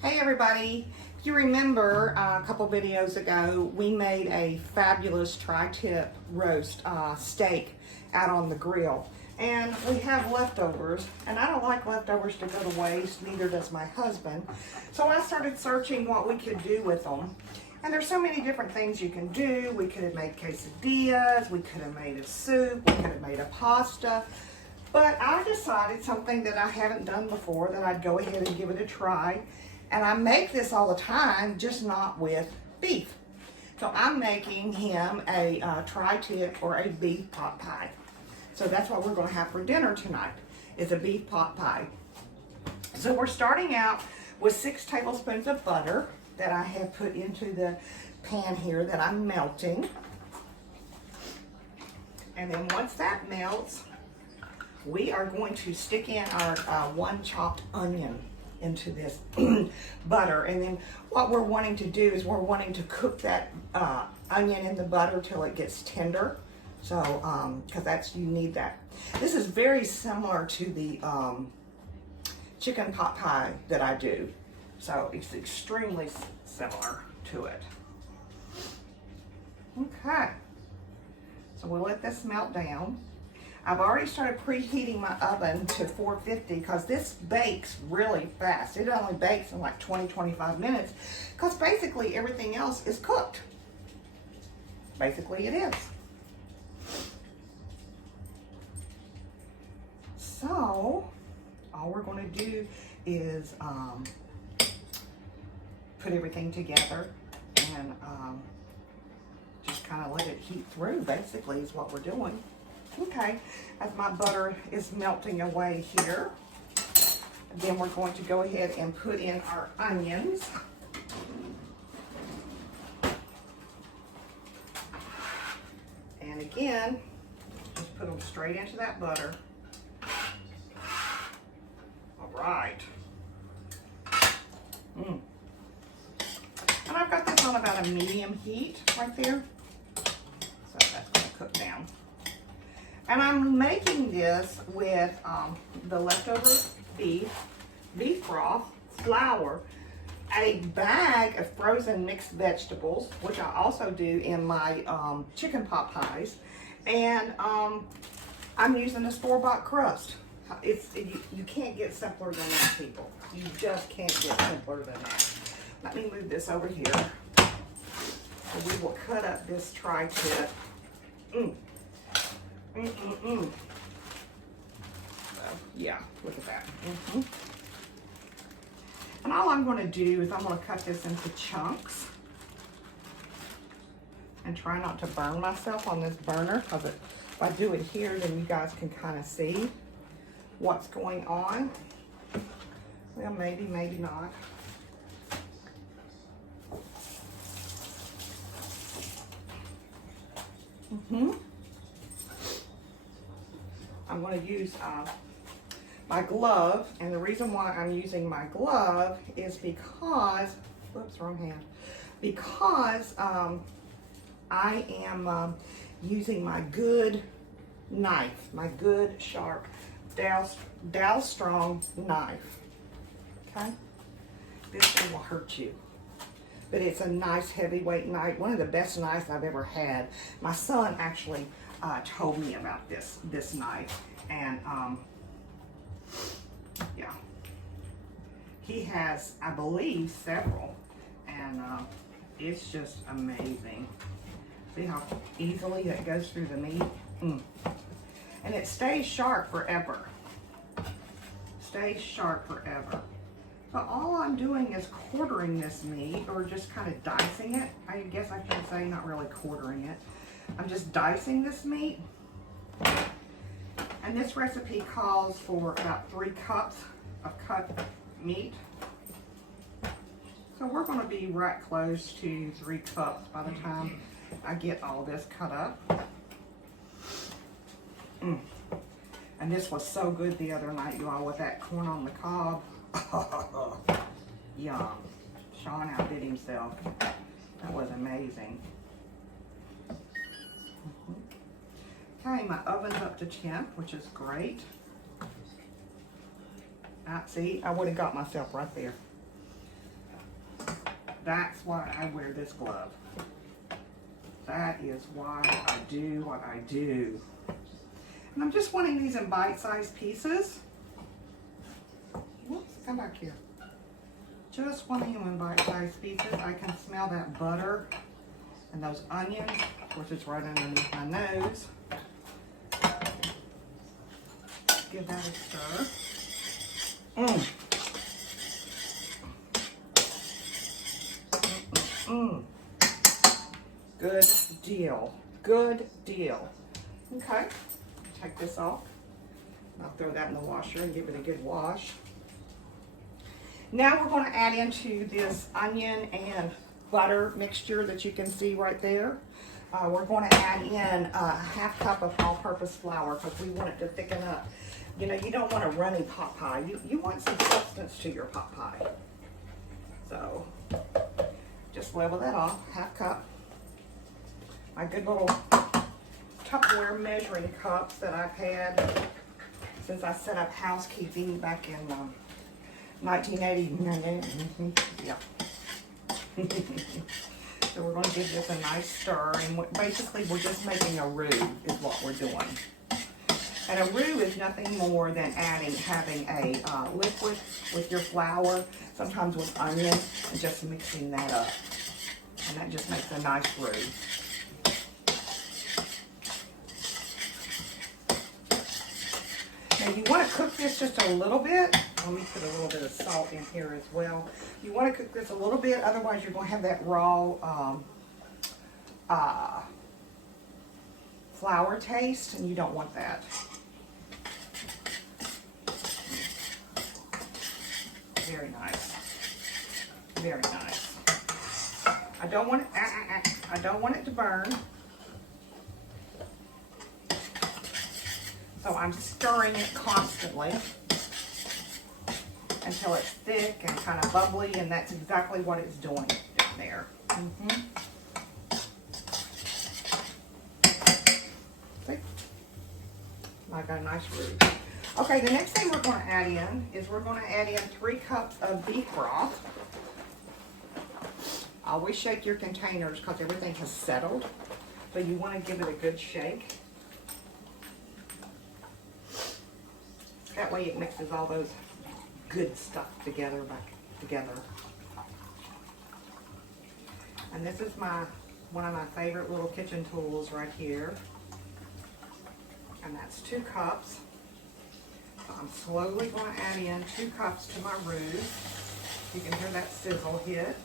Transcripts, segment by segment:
Hey everybody, if you remember a couple videos ago, we made a fabulous tri-tip roast steak out on the grill. And we have leftovers, and I don't like leftovers to go to waste, neither does my husband. So I started searching what we could do with them. And there's so many different things you can do. We could have made quesadillas, we could have made a soup, we could have made a pasta. But I decided something that I haven't done before, that I'd go ahead and give it a try. And I make this all the time, just not with beef. So I'm making him a tri-tip or a beef pot pie. So that's what we're going to have for dinner tonight, is a beef pot pie. So we're starting out with 6 tablespoons of butter that I have put into the pan here that I'm melting. And then once that melts, we are going to stick in our 1 chopped onion into this butter. And then what we're wanting to do is we're wanting to cook that onion in the butter till it gets tender. So, because you need that. This is very similar to the chicken pot pie that I do. So it's extremely similar to it. Okay. So we'll let this melt down. I've already started preheating my oven to 450 because this bakes really fast. It only bakes in like 20-25 minutes because basically everything else is cooked. Basically it is. So all we're going to do is put everything together and just kind of let it heat through, basically, is what we're doing. Okay, as my butter is melting away here, then we're going to go ahead and put in our onions. And again, just put them straight into that butter. All right. And I've got this on about a medium heat right there. So that's going to cook down. And I'm making this with the leftover beef broth, flour, a bag of frozen mixed vegetables, which I also do in my chicken pot pies, and I'm using a store-bought crust. You can't get simpler than that, people. You just can't get simpler than that. Let me move this over here. So we will cut up this tri-tip. So, yeah, look at that. And all I'm going to do is I'm going to cut this into chunks and try not to burn myself on this burner, because if I do it here, then you guys can kind of see what's going on. Well, maybe, maybe not. I'm going to use my glove, and the reason why I'm using my glove is because, whoops, wrong hand, because I am using my good knife, my good sharp Dow Strong knife. Okay, this one will hurt you, but it's a nice heavyweight knife, one of the best knives I've ever had. My son actually told me about this knife, and yeah, he has, I believe, several, and it's just amazing. See how easily that goes through the meat? And it stays sharp forever. Stays sharp forever. So all I'm doing is quartering this meat, or just kind of dicing it. I guess I can say, not really quartering it. I'm just dicing this meat. And this recipe calls for about 3 cups of cut meat. So we're going to be right close to 3 cups by the time I get all this cut up. And this was so good the other night, you all, with that corn on the cob. Yum. Sean outdid himself. That was amazing. Okay, my oven's up to temp, which is great. See, I would have got myself right there. That's why I wear this glove. That is why I do what I do. And I'm just wanting these in bite-sized pieces. Whoops, come back here. Just wanting them in bite-sized pieces. I can smell that butter and those onions, which is right underneath my nose. Give that a stir. Good deal. Good deal. Okay, take this off. I'll throw that in the washer and give it a good wash. Now we're going to add into this onion and butter mixture that you can see right there. We're going to add in a half cup of all-purpose flour because we want it to thicken up. You know, you don't want a runny pot pie. You want some substance to your pot pie. So just level that off, half cup. My good little Tupperware measuring cups that I've had since I set up housekeeping back in 1980. Yeah. So we're going to give this a nice stir, and basically we're just making a roux is what we're doing. And a roux is nothing more than having a liquid with your flour, sometimes with onion, and just mixing that up. And that just makes a nice roux. Now you want to cook this just a little bit. Let me put a little bit of salt in here as well. You want to cook this a little bit, otherwise you're going to have that raw flour taste, and you don't want that. Very nice. Very nice. I don't want it to burn. So I'm stirring it constantly until it's thick and kind of bubbly, and that's exactly what it's doing down there. See? I got a nice roux. Okay, the next thing we're going to add in is we're going to add in 3 cups of beef broth. Always shake your containers because everything has settled. So you want to give it a good shake. That way it mixes all those good stuff together, And this is one of my favorite little kitchen tools right here. And that's 2 cups. So I'm slowly going to add in 2 cups to my roux. You can hear that sizzle hit.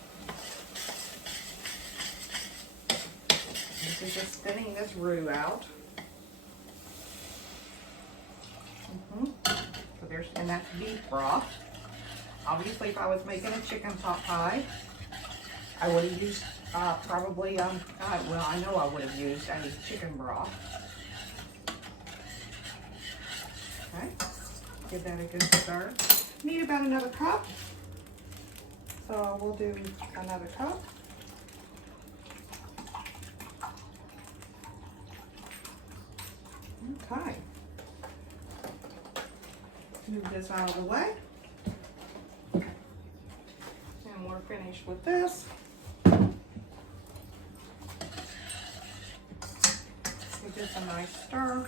This is just spinning this roux out. So and that's beef broth. Obviously, if I was making a chicken pot pie, I would have used probably, well, I know I would have used a chicken broth. Okay, give that a good stir. Need about another cup. So we'll do another cup. Okay. Move this out of the way. And we're finished with this. Give this a nice stir.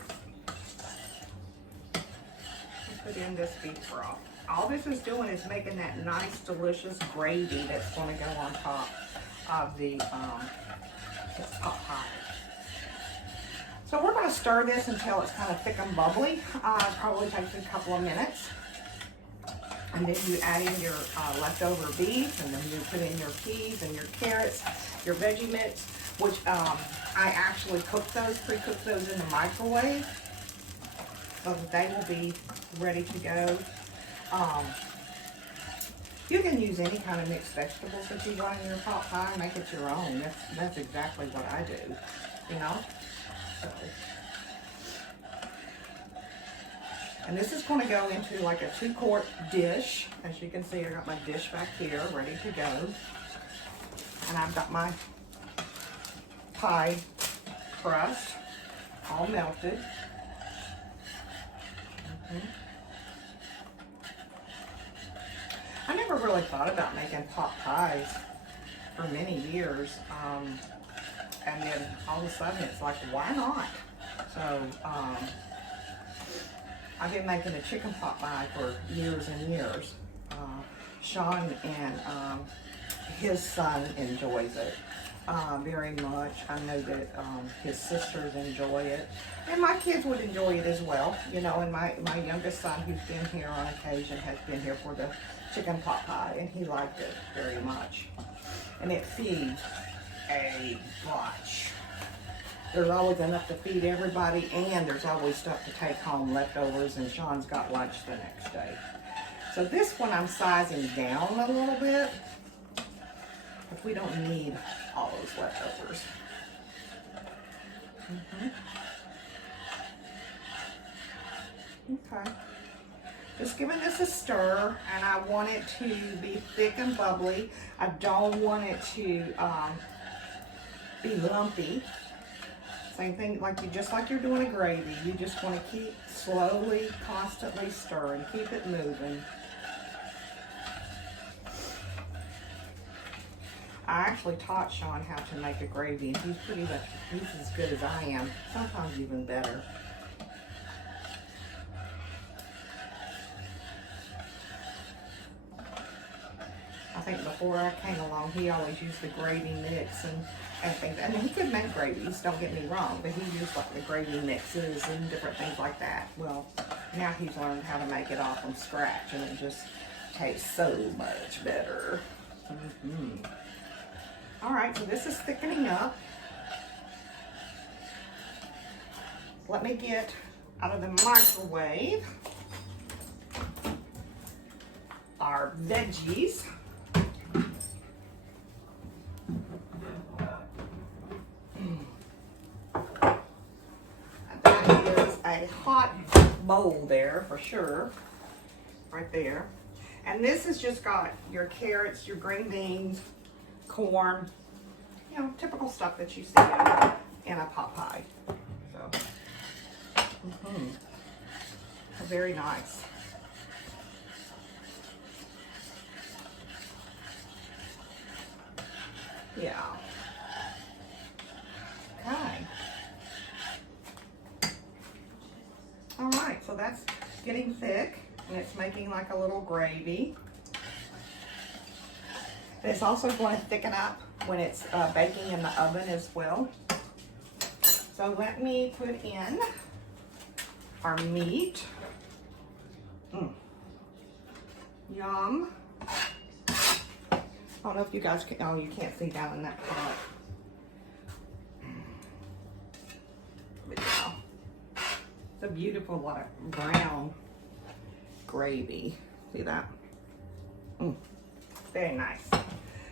And put in this beef broth. All this is doing is making that nice, delicious gravy that's going to go on top of the pot pie. So we're going to stir this until it's kind of thick and bubbly. Probably takes a couple of minutes. And then you add in your leftover beef, and then you put in your peas and your carrots, your veggie mix, which I actually pre-cook those in the microwave so that they will be ready to go. You can use any kind of mixed vegetables that you want in your pot pie, make it your own. That's exactly what I do, you know. So. And this is going to go into like a 2-quart dish. As you can see, I got my dish back here ready to go. And I've got my pie crust all melted. I never really thought about making pot pies. for many years. And then all of a sudden it's like, why not? So I've been making a chicken pot pie for years and years. Sean and his son enjoys it very much. I know that his sisters enjoy it. And my kids would enjoy it as well. You know, and my youngest son, who's been here on occasion, has been here for the chicken pot pie, and he liked it very much. And it feeds a bunch. There's always enough to feed everybody, and there's always stuff to take home, leftovers, and Sean's got lunch the next day. So this one I'm sizing down a little bit, if we don't need all those leftovers. Okay. Just giving this a stir, and I want it to be thick and bubbly. I don't want it to be lumpy. Same thing, just like you're doing a gravy. You just want to keep slowly, constantly stirring, keep it moving. I actually taught Sean how to make a gravy, and he's as good as I am, sometimes even better. I think before I came along, he always used the gravy mix and things. I mean, he could make gravies, don't get me wrong, but he used like the gravy mixes and different things like that. Well, now he's learned how to make it all from scratch, and it just tastes so much better. All right, so this is thickening up. Let me get out of the microwave our veggies. That is a hot bowl there for sure, right there. And this has just got your carrots, your green beans, corn, you know, typical stuff that you see in a pot pie. So, very nice. Yeah. Okay. All right, so that's getting thick, and it's making like a little gravy. It's also going to thicken up when it's baking in the oven as well. So let me put in our meat. Yum. I don't know if you guys can, oh, you can't see down in that pot. But yeah, it's a beautiful like brown gravy. See that? Very nice.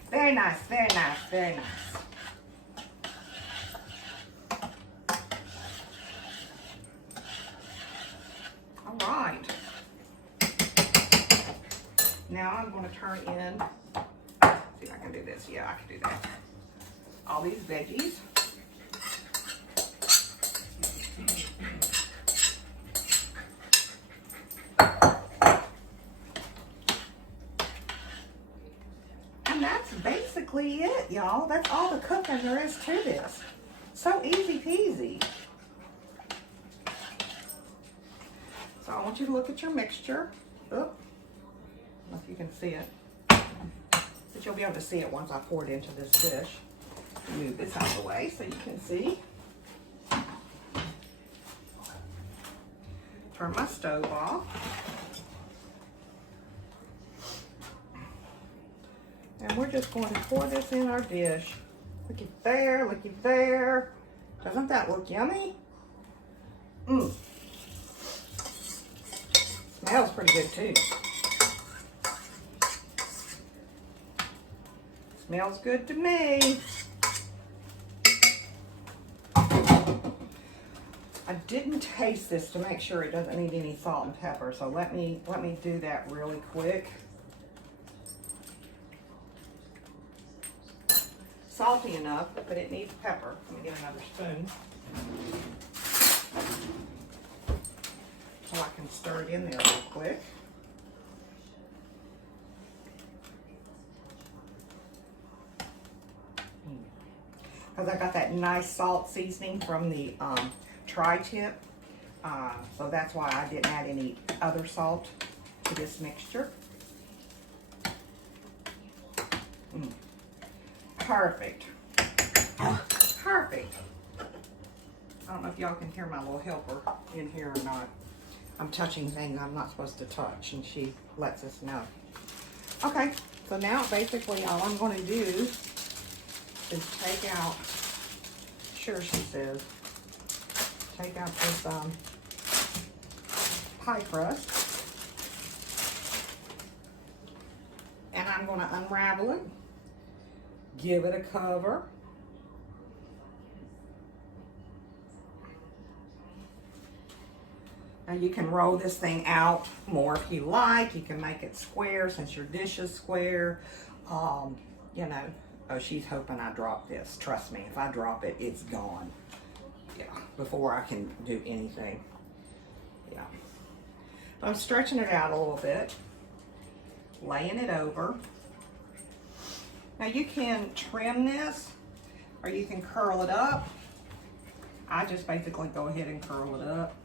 Very nice, very nice, very nice. All right. Now I'm going to turn in, see if I can do this. Yeah, I can do that. All these veggies. And that's basically it, y'all. That's all the cooking there is to this. So easy peasy. So I want you to look at your mixture. Oh, I don't know if you can see it. But you'll be able to see it once I pour it into this dish. Move this out of the way so you can see. Turn my stove off. And we're just going to pour this in our dish. Looky there, looky there. Doesn't that look yummy? Smells pretty good too. Smells good to me. I didn't taste this to make sure it doesn't need any salt and pepper, so let me do that really quick. Salty enough, but it needs pepper. Let me get another spoon so I can stir it in there real quick. because I got that nice salt seasoning from the tri-tip. So that's why I didn't add any other salt to this mixture. Perfect. Perfect. I don't know if y'all can hear my little helper in here or not. I'm touching things I'm not supposed to touch, and she lets us know. Okay, so now basically all I'm going to do is take out, sure she says, take out this pie crust. And I'm going to unravel it, give it a cover. Now you can roll this thing out more if you like. You can make it square since your dish is square. You know, oh, she's hoping I drop this. Trust me, if I drop it, it's gone. Yeah, before I can do anything. Yeah. I'm stretching it out a little bit, laying it over. Now you can trim this or you can curl it up. I just basically go ahead and curl it up.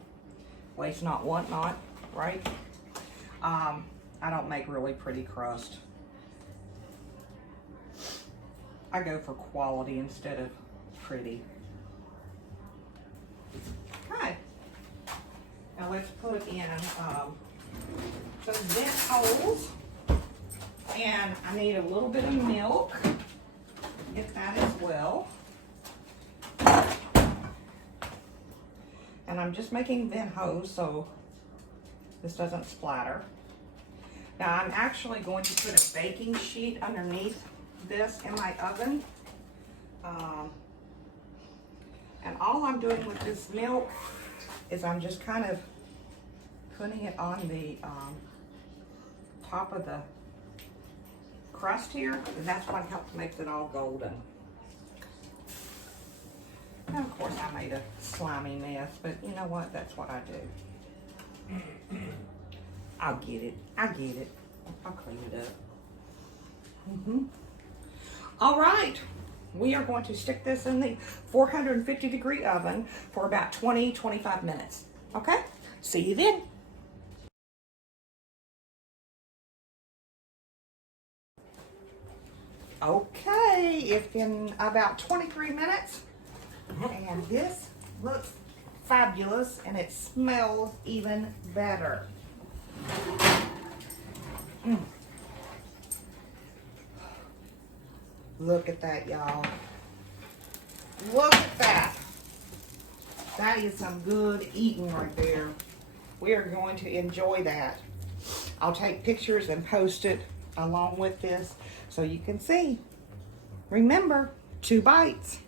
Waste not, want not, right? I don't make really pretty crust. I go for quality instead of pretty. Okay. Now let's put in some vent holes. And I need a little bit of milk. Get that as well. And I'm just making vent hose so this doesn't splatter. Now I'm actually going to put a baking sheet underneath this in my oven. And all I'm doing with this milk is I'm just kind of putting it on the top of the crust here, and that's what helps makes it all golden. And of course I made a slimy mess, but you know what? That's what I do. I'll get it. I get it. I'll clean it up. All right. We are going to stick this in the 450-degree oven for about 20-25 minutes. Okay? See you then. Okay, it's been about 23 minutes, and this looks fabulous, and it smells even better. Look at that, y'all. Look at that. That is some good eating right there. We are going to enjoy that. I'll take pictures and post it along with this so you can see. Remember, 2 bites.